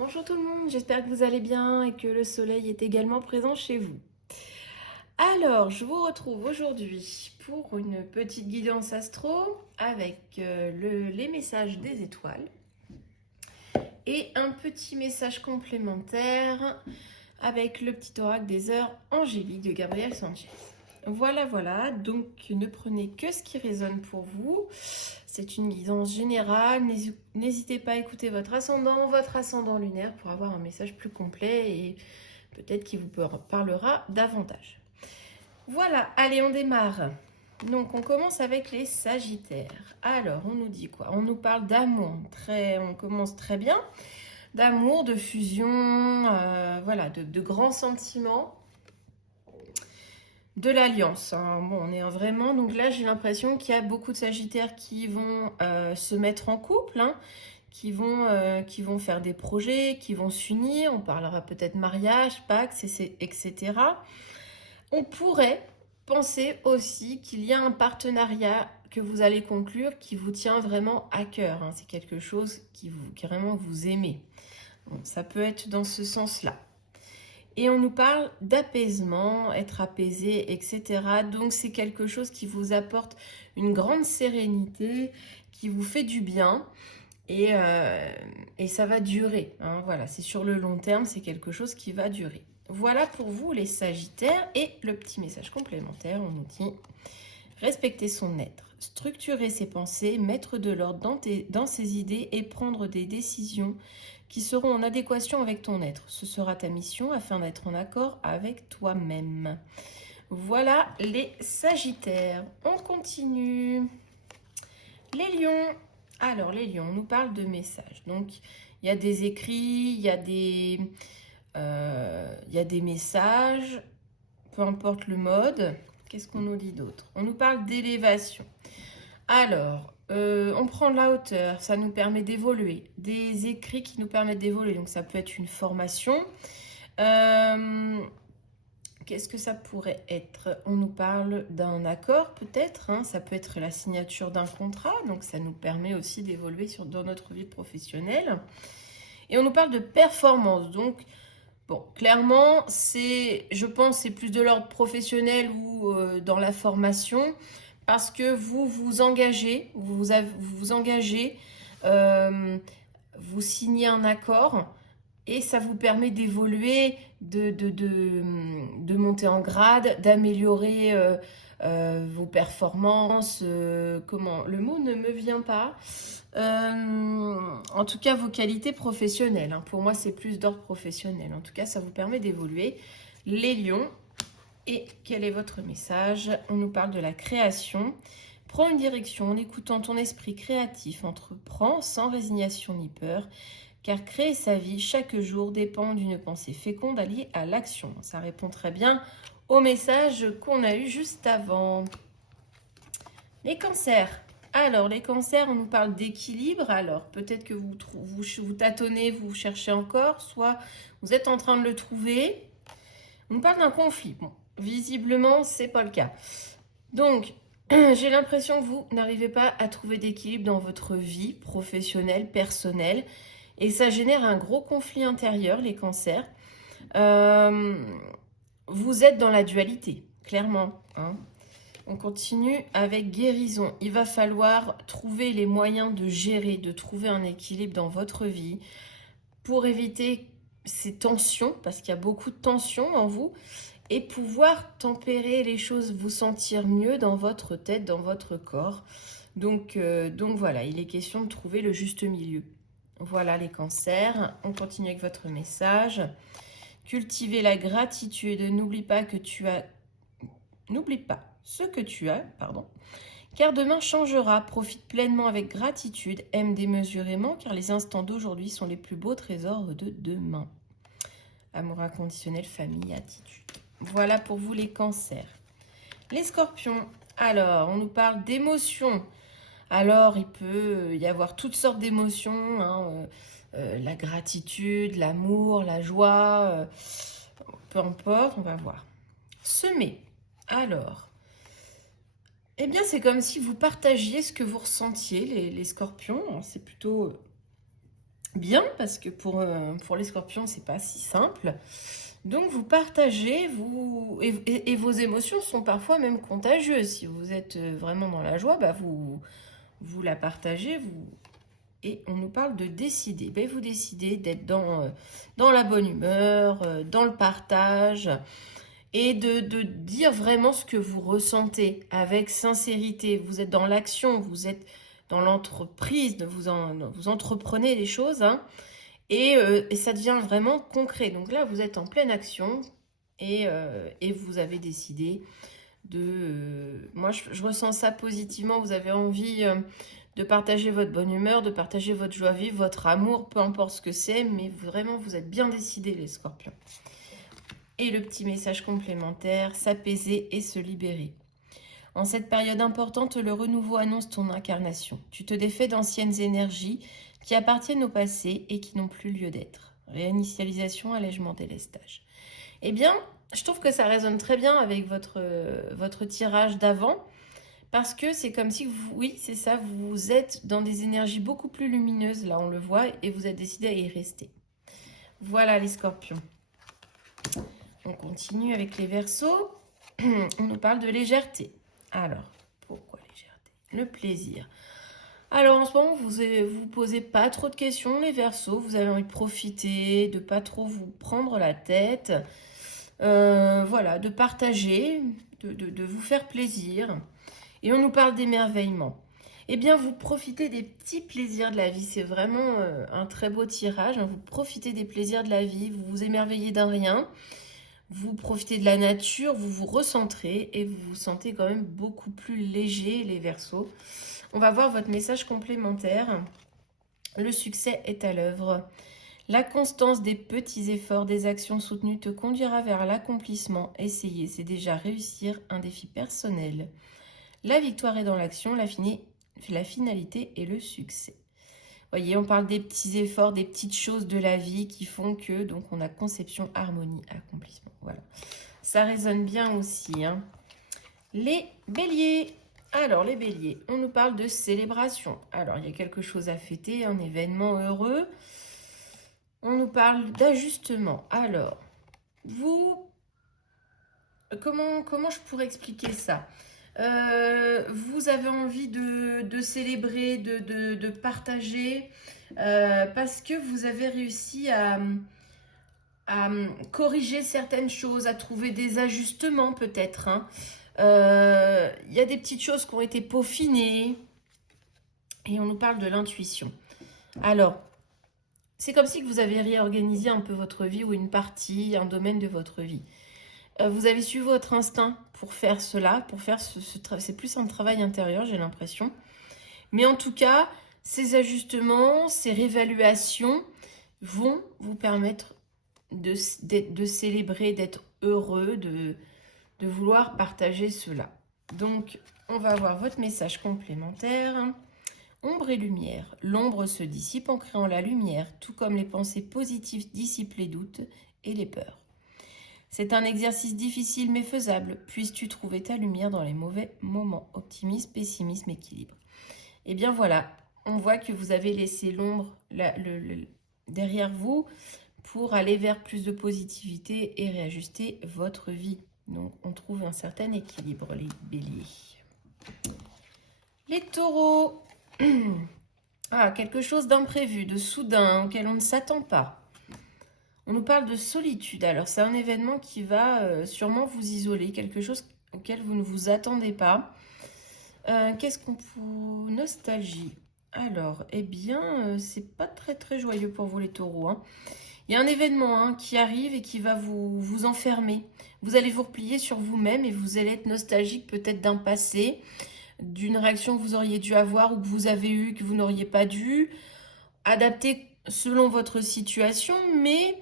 Bonjour tout le monde, j'espère que vous allez bien et que le soleil est également présent chez vous. Alors, je vous retrouve aujourd'hui pour une petite guidance astro avec les messages des étoiles et un petit message complémentaire avec le petit oracle des heures angéliques de Gabriel Sanchez. Voilà, donc ne prenez que ce qui résonne pour vous. C'est une guidance générale. N'hésitez pas à écouter votre ascendant lunaire pour avoir un message plus complet et peut-être qui vous parlera davantage. Voilà, allez, on démarre. Donc, on commence avec les Sagittaires. Alors, on nous dit quoi? On nous parle d'amour. On commence très bien. D'amour, de fusion, voilà, de grands sentiments. De l'alliance, hein. Bon, on est vraiment, donc là j'ai l'impression qu'il y a beaucoup de Sagittaires qui vont se mettre en couple, hein, qui vont faire des projets, qui vont s'unir. On parlera peut-être mariage, pacte, etc. On pourrait penser aussi qu'il y a un partenariat que vous allez conclure qui vous tient vraiment à cœur, hein. C'est quelque chose qui vraiment vous aimez. Bon, ça peut être dans ce sens-là. Et on nous parle d'apaisement, être apaisé, etc. Donc c'est quelque chose qui vous apporte une grande sérénité, qui vous fait du bien et ça va durer, hein. Voilà, c'est sur le long terme, c'est quelque chose qui va durer. Voilà pour vous les Sagittaires et le petit message complémentaire, on nous dit respecter son être, structurer ses pensées, mettre de l'ordre dans ses idées et prendre des décisions qui seront en adéquation avec ton être. Ce sera ta mission afin d'être en accord avec toi-même. Voilà les Sagittaires. On continue. Les Lions. Alors les Lions, on nous parle de messages. Donc il y a des écrits, il y a des messages, peu importe le mode. Qu'est-ce qu'on nous dit d'autre? On nous parle d'élévation. Alors, on prend de la hauteur, ça nous permet d'évoluer. Des écrits qui nous permettent d'évoluer, donc ça peut être une formation. Qu'est-ce que ça pourrait être? On nous parle d'un accord peut-être, hein, ça peut être la signature d'un contrat, donc ça nous permet aussi d'évoluer dans notre vie professionnelle. Et on nous parle de performance, donc bon, clairement, je pense c'est plus de l'ordre professionnel ou dans la formation, parce que vous vous engagez, euh, vous signez un accord et ça vous permet d'évoluer, de monter en grade, d'améliorer vos performances. Comment? Le mot ne me vient pas. En tout cas, vos qualités professionnelles, hein. Pour moi, c'est plus d'ordre professionnel. En tout cas, ça vous permet d'évoluer. Les lions. Et quel est votre message? On nous parle de la création. Prends une direction en écoutant ton esprit créatif. Entreprends sans résignation ni peur. Car créer sa vie chaque jour dépend d'une pensée féconde alliée à l'action. Ça répond très bien au message qu'on a eu juste avant. Les cancers. Alors, les cancers, on nous parle d'équilibre. Alors, peut-être que vous tâtonnez, vous cherchez encore, soit vous êtes en train de le trouver. On nous parle d'un conflit. Bon, visiblement, c'est pas le cas. Donc, j'ai l'impression que vous n'arrivez pas à trouver d'équilibre dans votre vie professionnelle, personnelle. Et ça génère un gros conflit intérieur, les cancers. Vous êtes dans la dualité, clairement, hein. On continue avec guérison. Il va falloir trouver les moyens de gérer, de trouver un équilibre dans votre vie pour éviter ces tensions, parce qu'il y a beaucoup de tensions en vous, et pouvoir tempérer les choses, vous sentir mieux dans votre tête, dans votre corps. Donc voilà, il est question de trouver le juste milieu. Voilà les cancers. On continue avec votre message. Cultiver la gratitude. N'oublie pas ce que tu as, pardon. Car demain changera. Profite pleinement avec gratitude. Aime démesurément, car les instants d'aujourd'hui sont les plus beaux trésors de demain. Amour inconditionnel, famille, attitude. Voilà pour vous les cancers. Les scorpions. Alors, on nous parle d'émotions. Alors, il peut y avoir toutes sortes d'émotions, hein, la gratitude, l'amour, la joie, peu importe, on va voir. Semer. Alors, eh bien, c'est comme si vous partagiez ce que vous ressentiez, les scorpions. C'est plutôt bien, parce que pour les scorpions, c'est pas si simple. Donc, vous partagez, et vos émotions sont parfois même contagieuses. Si vous êtes vraiment dans la joie, bah vous la partagez, et on nous parle de décider. Ben, vous décidez d'être dans la bonne humeur, dans le partage, et de dire vraiment ce que vous ressentez avec sincérité. Vous êtes dans l'action, vous êtes dans l'entreprise, vous entreprenez les choses, hein, et ça devient vraiment concret. Donc là, vous êtes en pleine action, et vous avez décidé moi, je ressens ça positivement. Vous avez envie de partager votre bonne humeur, de partager votre joie vive, votre amour, peu importe ce que c'est, mais vraiment, vous êtes bien décidés, les scorpions. Et le petit message complémentaire, s'apaiser et se libérer. En cette période importante, le renouveau annonce ton incarnation. Tu te défais d'anciennes énergies qui appartiennent au passé et qui n'ont plus lieu d'être. Réinitialisation, allègement, délestage. Eh bien, je trouve que ça résonne très bien avec votre tirage d'avant, parce que c'est comme si, oui, c'est ça, vous êtes dans des énergies beaucoup plus lumineuses, là on le voit, et vous êtes décidé à y rester. Voilà les scorpions. On continue avec les verseaux. On nous parle de légèreté. Alors, pourquoi légèreté? Le plaisir. Alors en ce moment, vous posez pas trop de questions, les verseaux. Vous avez envie de profiter, de pas trop vous prendre la tête. Voilà, de partager, de vous faire plaisir. Et on nous parle d'émerveillement. Eh bien, vous profitez des petits plaisirs de la vie. C'est vraiment un très beau tirage, hein. Vous profitez des plaisirs de la vie, vous vous émerveillez d'un rien. Vous profitez de la nature, vous vous recentrez et vous vous sentez quand même beaucoup plus léger, les Verseaux. On va voir votre message complémentaire. Le succès est à l'œuvre. La constance des petits efforts, des actions soutenues te conduira vers l'accomplissement. Essayez, c'est déjà réussir un défi personnel. La victoire est dans l'action, la finalité est le succès. Voyez, on parle des petits efforts, des petites choses de la vie qui font que donc on a conception, harmonie, accomplissement. Voilà. Ça résonne bien aussi, hein. Les béliers. Alors, les béliers, on nous parle de célébration. Alors, il y a quelque chose à fêter, un événement heureux. On nous parle d'ajustement. Alors, comment je pourrais expliquer ça? Vous avez envie de célébrer, de partager, parce que vous avez réussi à corriger certaines choses, à trouver des ajustements peut-être, hein. Il y a des petites choses qui ont été peaufinées, et on nous parle de l'intuition. Alors, c'est comme si vous avez réorganisé un peu votre vie, ou une partie, un domaine de votre vie. Vous avez suivi votre instinct pour faire cela, pour faire c'est plus un travail intérieur, j'ai l'impression. Mais en tout cas, ces ajustements, ces réévaluations vont vous permettre de célébrer, d'être heureux, de vouloir partager cela. Donc, on va voir votre message complémentaire. Ombre et lumière. L'ombre se dissipe en créant la lumière, tout comme les pensées positives dissipent les doutes et les peurs. C'est un exercice difficile mais faisable. Puisses-tu trouver ta lumière dans les mauvais moments? Optimisme, pessimisme, équilibre. Et bien voilà, on voit que vous avez laissé l'ombre derrière vous pour aller vers plus de positivité et réajuster votre vie. Donc on trouve un certain équilibre, les béliers. Les taureaux. Ah, quelque chose d'imprévu, de soudain, auquel on ne s'attend pas. On nous parle de solitude. Alors, c'est un événement qui va sûrement vous isoler, quelque chose auquel vous ne vous attendez pas. Qu'est-ce qu'on peut... Nostalgie. Alors, eh bien, c'est pas très très joyeux pour vous les taureaux, hein. Il y a un événement, hein, qui arrive et qui va vous enfermer. Vous allez vous replier sur vous-même et vous allez être nostalgique peut-être d'un passé, d'une réaction que vous auriez dû avoir ou que vous avez eue, que vous n'auriez pas dû. Adapter selon votre situation, mais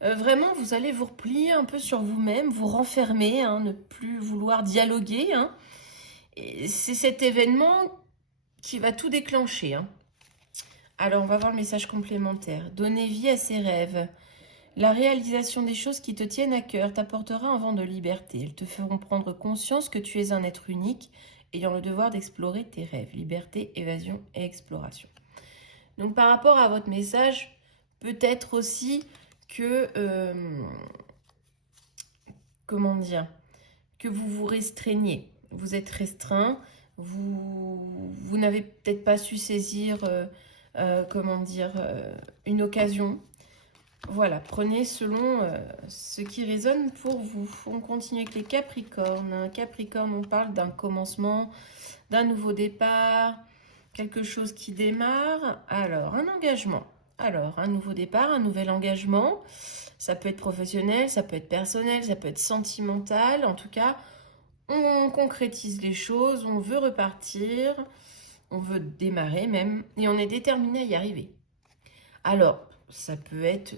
vraiment, vous allez vous replier un peu sur vous-même, vous renfermer, hein, ne plus vouloir dialoguer, hein. Et c'est cet événement qui va tout déclencher, hein. Alors, on va voir le message complémentaire. Donner vie à ses rêves. La réalisation des choses qui te tiennent à cœur t'apportera un vent de liberté. Elles te feront prendre conscience que tu es un être unique, ayant le devoir d'explorer tes rêves. Liberté, évasion et exploration. Donc par rapport à votre message, peut-être aussi que, comment dire, que vous vous restreignez. Vous êtes restreint, vous n'avez peut-être pas su saisir, comment dire, une occasion. Voilà, prenez selon ce qui résonne pour vous. On continue avec les Capricornes. Capricorne, on parle d'un commencement, d'un nouveau départ, quelque chose qui démarre. Alors, un engagement. Alors, un nouveau départ, un nouvel engagement. Ça peut être professionnel, ça peut être personnel, ça peut être sentimental. En tout cas, on concrétise les choses, on veut repartir, on veut démarrer même, et on est déterminé à y arriver. Alors, ça peut être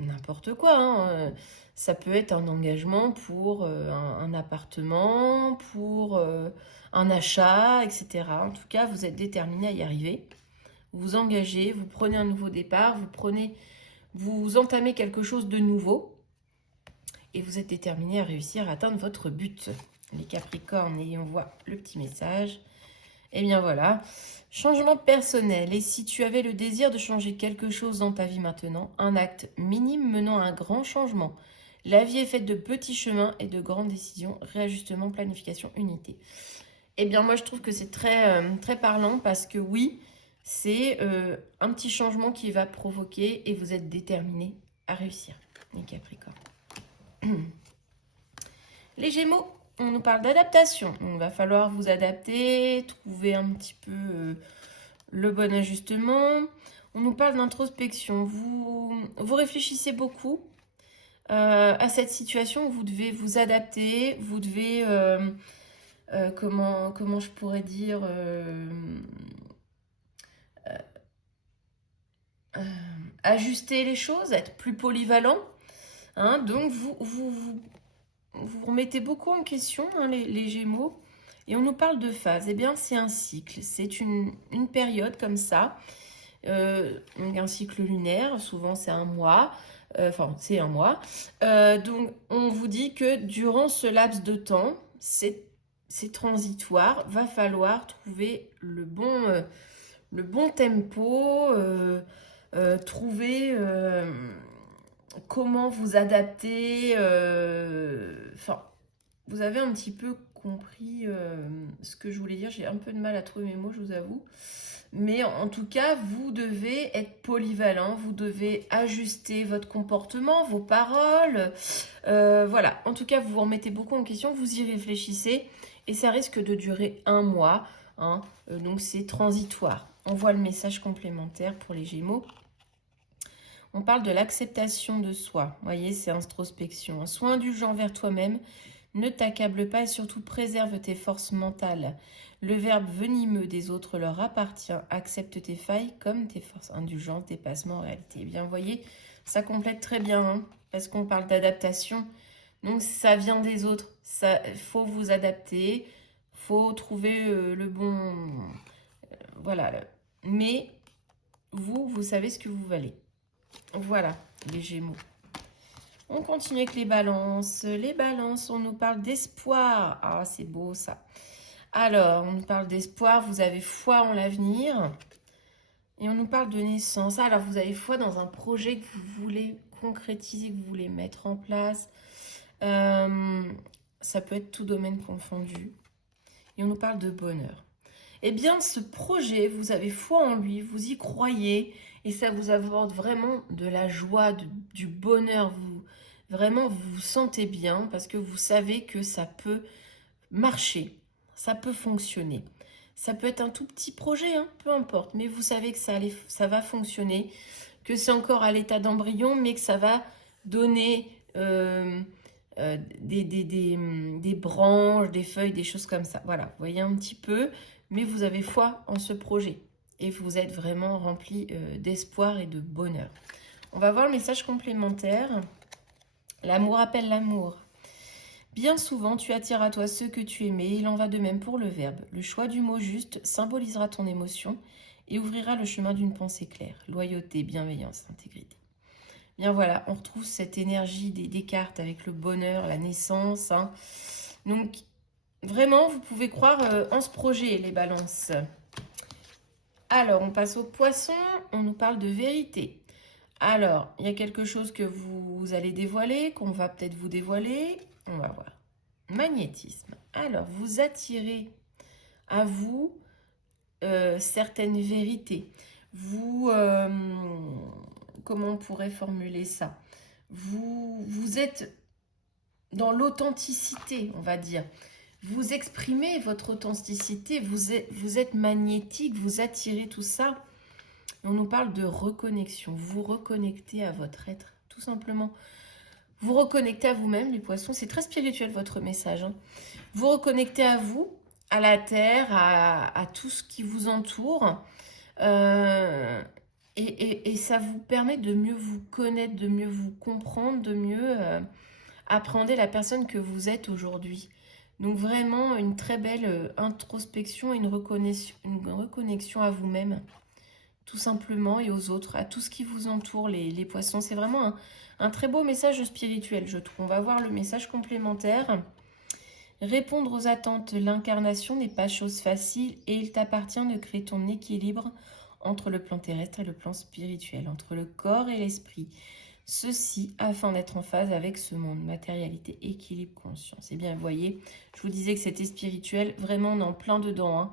n'importe quoi, hein. Ça peut être un engagement pour un appartement, pour un achat, etc. En tout cas, vous êtes déterminé à y arriver. Vous vous engagez, vous prenez un nouveau départ, vous entamez quelque chose de nouveau et vous êtes déterminé à réussir à atteindre votre but. Les Capricornes, et on voit le petit message. Et bien voilà, changement personnel. Et si tu avais le désir de changer quelque chose dans ta vie maintenant, un acte minime menant à un grand changement. La vie est faite de petits chemins et de grandes décisions, réajustement, planification, unité. Eh bien moi je trouve que c'est très parlant parce que oui, c'est un petit changement qui va provoquer et vous êtes déterminé à réussir, les Capricornes. Les Gémeaux, on nous parle d'adaptation. Il va falloir vous adapter, trouver un petit peu le bon ajustement. On nous parle d'introspection. Vous réfléchissez beaucoup à cette situation. Vous devez vous adapter. Vous devez, comment je pourrais dire, ajuster les choses, être plus polyvalent. Hein, donc vous remettez beaucoup en question, hein, les Gémeaux. Et on nous parle de phase. Eh bien, c'est un cycle. C'est une période comme ça. Donc un cycle lunaire. Souvent, c'est un mois. Enfin, c'est un mois. Donc, on vous dit que durant ce laps de temps, c'est transitoire. Va falloir trouver le bon tempo. Trouver comment vous adapter. Enfin, vous avez un petit peu compris ce que je voulais dire. J'ai un peu de mal à trouver mes mots, je vous avoue. Mais en tout cas, vous devez être polyvalent. Vous devez ajuster votre comportement, vos paroles. Voilà. En tout cas, vous vous remettez beaucoup en question. Vous y réfléchissez. Et ça risque de durer un mois. Hein. Donc, c'est transitoire. On voit le message complémentaire pour les Gémeaux. On parle de l'acceptation de soi. Vous voyez, c'est introspection. Sois indulgent envers toi-même. Ne t'accable pas et surtout préserve tes forces mentales. Le verbe venimeux des autres leur appartient. Accepte tes failles comme tes forces. Indulgence, dépassement, en réalité. Eh bien, vous voyez, ça complète très bien, hein, parce qu'on parle d'adaptation. Donc, ça vient des autres. Il faut vous adapter. Il faut trouver le bon... voilà. Mais vous savez ce que vous valez. Voilà, les Gémeaux. On continue avec les balances. Les balances, on nous parle d'espoir. Ah, c'est beau ça. Alors, on nous parle d'espoir. Vous avez foi en l'avenir. Et on nous parle de naissance. Alors, vous avez foi dans un projet que vous voulez concrétiser, que vous voulez mettre en place. Ça peut être tout domaine confondu. Et on nous parle de bonheur. Eh bien, ce projet, vous avez foi en lui, vous y croyez. Et ça vous apporte vraiment de la joie, du bonheur. Vraiment, vous vous sentez bien parce que vous savez que ça peut marcher, ça peut fonctionner. Ça peut être un tout petit projet, hein, peu importe. Mais vous savez que ça va fonctionner, que c'est encore à l'état d'embryon, mais que ça va donner des branches, des feuilles, des choses comme ça. Voilà, vous voyez un petit peu. Mais vous avez foi en ce projet. Et vous êtes vraiment rempli d'espoir et de bonheur. On va voir le message complémentaire. L'amour appelle l'amour. Bien souvent, tu attires à toi ceux que tu aimais. Il en va de même pour le verbe. Le choix du mot juste symbolisera ton émotion et ouvrira le chemin d'une pensée claire. Loyauté, bienveillance, intégrité. Bien voilà, on retrouve cette énergie des cartes avec le bonheur, la naissance. Hein. Donc, vraiment, vous pouvez croire en ce projet, les balances. Alors, on passe au poisson, on nous parle de vérité. Alors, il y a quelque chose que vous allez dévoiler, qu'on va peut-être vous dévoiler. On va voir. Magnétisme. Alors, vous attirez à vous certaines vérités. Vous, comment on pourrait formuler ça? Vous êtes dans l'authenticité, on va dire. Vous exprimez votre authenticité, vous êtes magnétique, vous attirez tout ça. On nous parle de reconnexion. Vous reconnectez à votre être, tout simplement. Vous reconnectez à vous-même, les poissons. C'est très spirituel, votre message. Hein. Vous reconnectez à vous, à la terre, à tout ce qui vous entoure. Et ça vous permet de mieux vous connaître, de mieux vous comprendre, de mieux appréhender la personne que vous êtes aujourd'hui. Donc vraiment une très belle introspection, une reconnexion à vous-même, tout simplement, et aux autres, à tout ce qui vous entoure, les poissons. C'est vraiment un très beau message spirituel, je trouve. On va voir le message complémentaire. Répondre aux attentes, l'incarnation n'est pas chose facile et il t'appartient de créer ton équilibre entre le plan terrestre et le plan spirituel, entre le corps et l'esprit. Ceci afin d'être en phase avec ce monde, matérialité, équilibre, conscience. Et bien, vous voyez, je vous disais que c'était spirituel, vraiment on est en plein dedans. Hein.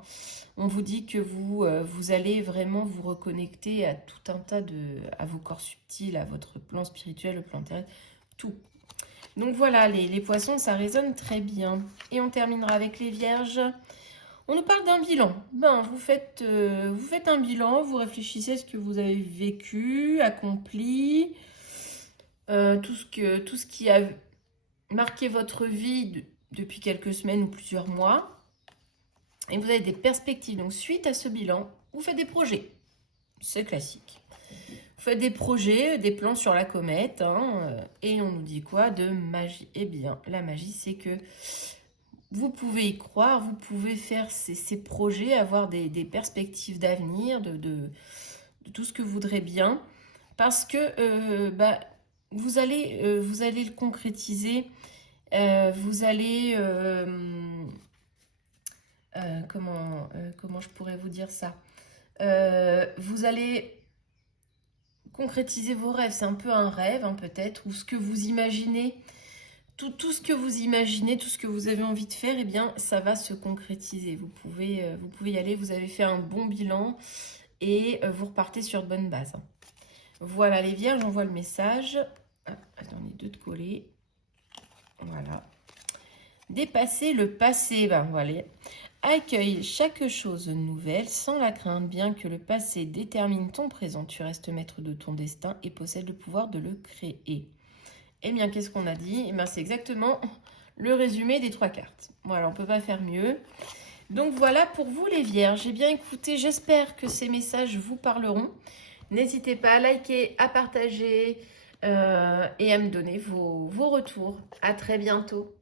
On vous dit que vous allez vraiment vous reconnecter à tout un tas à vos corps subtils, à votre plan spirituel, le plan terrestre, tout. Donc voilà, les poissons, ça résonne très bien. Et on terminera avec les vierges. On nous parle d'un bilan. Ben, vous faites un bilan, vous réfléchissez à ce que vous avez vécu, accompli, tout ce qui a marqué votre vie depuis quelques semaines ou plusieurs mois. Et vous avez des perspectives. Donc, suite à ce bilan, vous faites des projets. C'est classique. Vous faites des projets, des plans sur la comète. Hein, et on nous dit quoi? De magie. Eh bien, la magie, c'est que vous pouvez y croire, vous pouvez faire ces projets, avoir des perspectives d'avenir, de tout ce que vous voudrez bien. Parce que vous allez le concrétiser. Vous allez... comment je pourrais vous dire ça? Vous allez concrétiser vos rêves. C'est un peu un rêve, hein, peut-être, ou ce que vous imaginez. Tout ce que vous imaginez, tout ce que vous avez envie de faire, eh bien, ça va se concrétiser. Vous pouvez y aller. Vous avez fait un bon bilan et vous repartez sur de bonnes bases. Voilà, les vierges, j'envoie le message. Ah, attendez, deux de coller. Voilà. Dépasser le passé, ben voilà. Accueille chaque chose nouvelle sans la crainte, bien que le passé détermine ton présent. Tu restes maître de ton destin et possèdes le pouvoir de le créer. Eh bien, qu'est-ce qu'on a dit? Eh bien, c'est exactement le résumé des 3 cartes. Voilà, on ne peut pas faire mieux. Donc voilà pour vous les vierges. Eh bien, écoutez, j'espère que ces messages vous parleront. N'hésitez pas à liker, à partager et à me donner vos retours. À très bientôt.